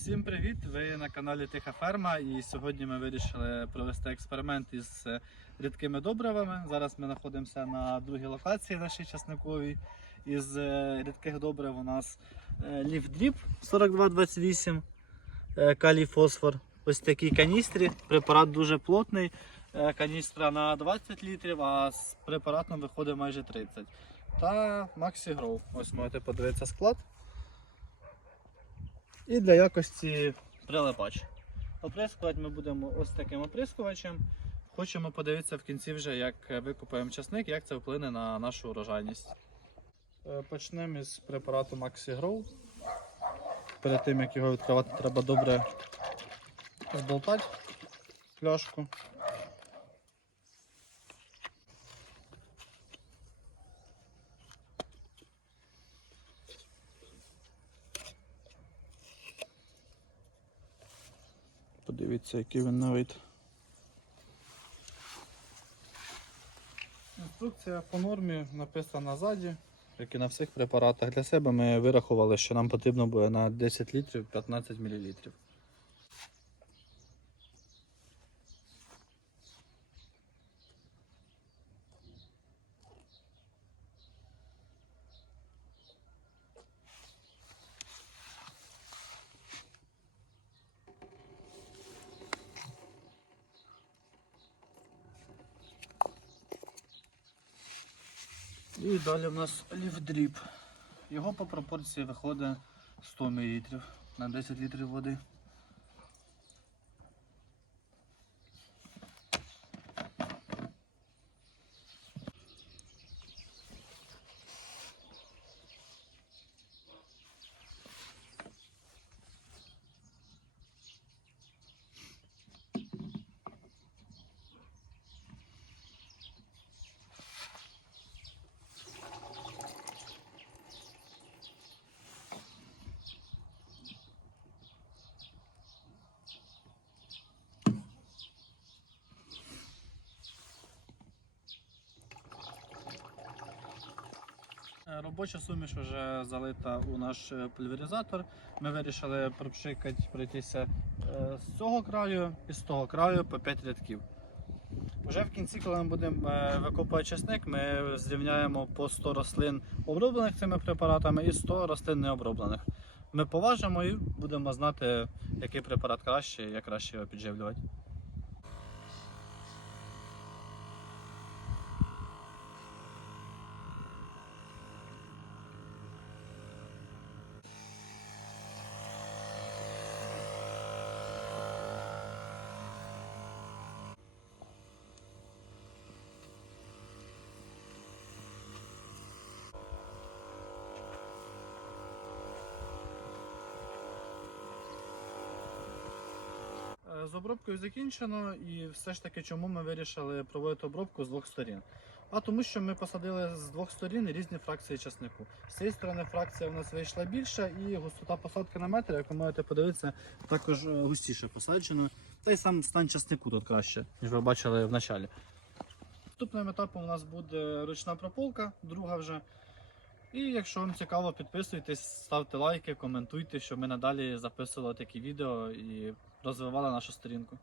Всім привіт! Ви на каналі Тиха Ферма і сьогодні ми вирішили провести експеримент із е, рідкими добривами. Зараз ми знаходимося на другій локації нашій часниковій. Із е, рідких добрив у нас ліфдріп 4228, е, калій фосфор. Ось такій каністрі. Препарат дуже плотний. Е, Каністра на 20 літрів, а з препаратом виходить майже 30. Та Maxi Grow. Ось можете подивитися склад. І для якості прилипач. Оприскувати ми будемо ось таким оприскувачем. Хочемо подивитися в кінці вже, як викупаємо часник, як це вплине на нашу урожайність. Е, Почнемо із препарату Maxi Grow. Перед тим як його відкривати, треба добре зболтати пляшку. Подивіться, який він на вид. Інструкція по нормі написана ззаді, як і на всіх препаратах. Для себе ми вирахували, що нам потрібно буде на 10 літрів 15 мл. І далі в нас ліфдріп. Його по пропорції виходить 100 мл на 10 літрів води. Робоча суміш вже залита у наш е, пульверизатор. Ми вирішили пропшикати пройтися е, з цього краю і з того краю по 5 рядків. Вже в кінці, коли ми будемо е, викопувати часник, ми зрівняємо по 100 рослин оброблених цими препаратами і 100 рослин необроблених. Ми поважимо і будемо знати, який препарат краще як краще його підживлювати. З обробкою закінчено, і все ж таки, чому ми вирішили проводити обробку з двох сторін? А тому, що ми посадили з двох сторін різні фракції часнику. З цієї сторони фракція у нас вийшла більша, і густота посадки на метр, як ви можете подивитися, також е, густіше посаджено. Та й сам стан часнику тут краще, ніж ви бачили в началі. Наступним етапом у нас буде ручна прополка, друга вже. І якщо вам цікаво, підписуйтесь, ставте лайки, коментуйте, щоб ми надалі записували такі відео і розвивали нашу сторінку.